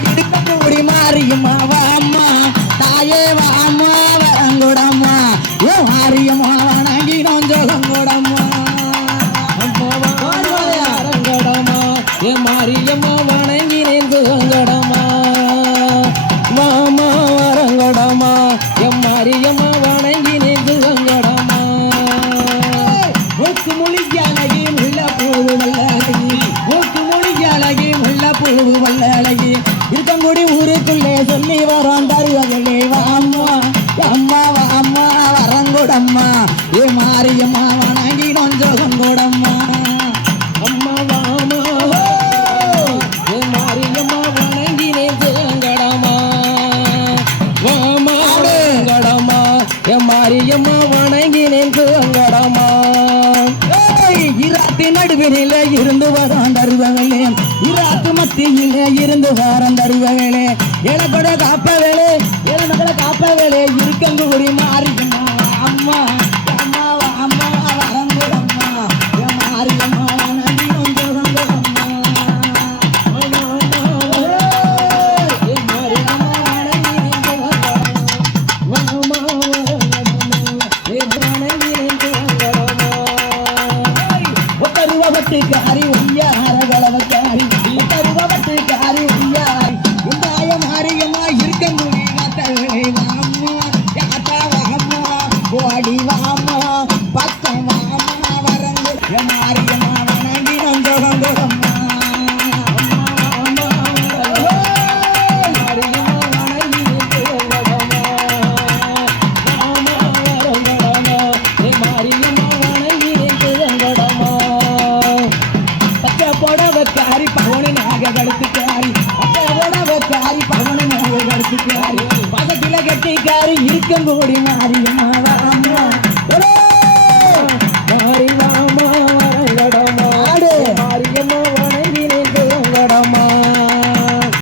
இடுக்கக்கூடி மாறியம்மா வாம்மா தாயே வாம்மா வரங்குடம்மா ஏ மாரியம்மா வணங்கி நொஞ்சோகங்குடம்மா வரங்கடமா ஏ மாரியம்மா வணங்கினேன் சுகங்கடமா மாமா வரங்கடமா எம் மாரியம்மா வணங்கினேன் சுகங்கடமா மூக்கு மொழிக்கு அழகி முள்ள பூவு வல்ல அழகி. மூக்கு மொழிக்கு அழகி முள்ள பூவு வல்ல அழகி. இருக்கங்குடி ஊருக்குள்ளே சொல்லி வரோம் தருவகளே வாம்மா அம்மா வாம்மா வரங்குடம்மா ஏ மாரியம்மா வணங்கி நொஞ்சோகங்குடம்மா அம்மா வாமா ஏ மாரியம்மா வணங்கினேன் சுகங்கடமா வாமா வரங்கடமா ஏ மாரியம்மா வணங்கினேன் சுகங்கடமா ஏய், இராத்து நடுவினில இருந்து வரோம் தருவகளே இராத்து மத்தியிலே இருந்து வரோம் தருவகளே. எனக்கூட காப்பவேளே என மகளை காப்பவேளே இருக்கங்குடி மாறிக்கம்மா அம்மா அம்மா அம்மா வரங்குடம்மா என் மாரியம்மா கடுத்துக்காரி அப்போட காரி பவனும் கடுத்துக்காரி பக்கத்தில கட்டிக்காரி இருக்க கூடி மாறியம்மா